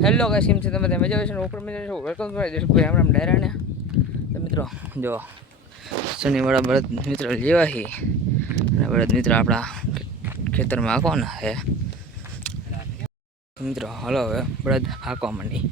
Hello guys, કેમ છે તમે? મજા આવે છે? ઉપર મજા છે. વેલકમ ટુ માય ભાઈ રામ ડાયરાને. તો મિત્રો જો શનિવાળા બળદ મિત્ર લેવાહી અને બળદ મિત્ર આપણા ખેતરમાં હાંકવાના હે મિત્રો. હાલો હવે બળદ હાંકવા માંડી.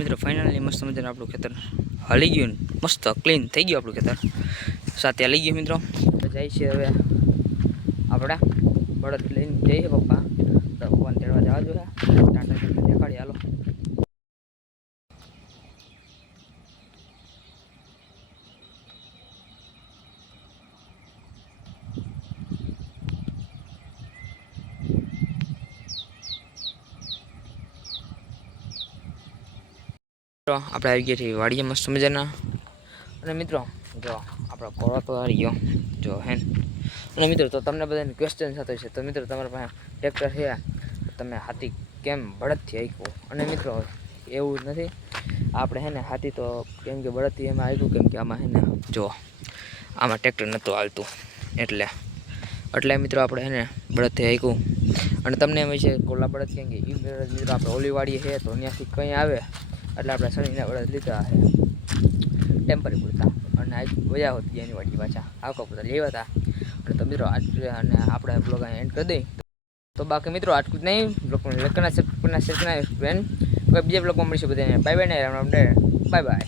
મિત્રો ફાઇનલી મસ્ત મજાનું આપણું ખેતર હલી ગયું, મસ્ત ક્લીન થઈ ગયું આપણું ખેતર. સાથે હલી ગયું મિત્રો. જાય છે હવે આપણા બળદ લઈને જઈએ પપ્પા. તો પપ્પાને તેડવા જવા જોઈએ. ટાટા તમને દેખાડી હાલો. આપણે આવી ગયા છીએ વાડીએ મસ્ત મજાના. અને મિત્રો જો આપણો કોળો તો હારી ગયો જો હે. અને મિત્રો તો તમને બધાને ક્વેશ્ચન થતો છે, તો મિત્રો તમારા પાસે ટ્રેક્ટર છે, તમે હાથી કેમ બળદથી હાંક્યું? અને મિત્રો એવું નથી, આપણે હે ને હાથી તો કેમ કે બળદથી એમાં હાંક્યું કેમ કે આમાં હે ને જો આમાં ટ્રેક્ટર નહોતું હાલતું એટલે મિત્રો આપણે હે ને બળદથી હાંક્યું. અને તમને એમ છે કોલા બળદ કેમ કે એ બળદ મિત્રો આપણે ઓલી વાડીએ છે તો ત્યાંથી કંઈ આવે એટલે આપણે શનિના બળદ લીધા છે ટેમ્પરી પૂરતા. અને આજ વયા હોતી એની વાડી પાછા આખો બધા લેવા હતા. અને તો મિત્રો આજ અને આપણે બ્લોગ એન્ડ કરી દઈ. તો બાકી મિત્રો આટલું જ નહીં, બ્લોગને લાઈક કરના શેર કરના ફ્રેન્ડ કોઈ બીજા બ્લોગમાં મળીશું બધાને. બાય બાય ને રામ રામ, બાય બાય.